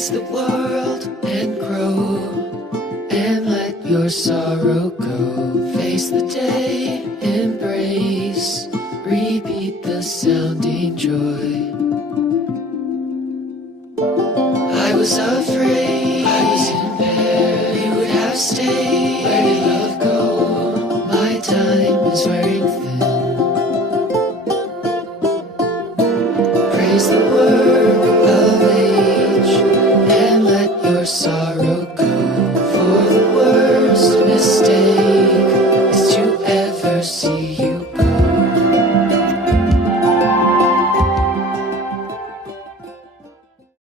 Face the world and grow, and let your sorrow go. Face the day, embrace, repeat the sounding joy. I was afraid, I was impaired, you would have stayed. Where did love go? My time is wearing thin. Praise the world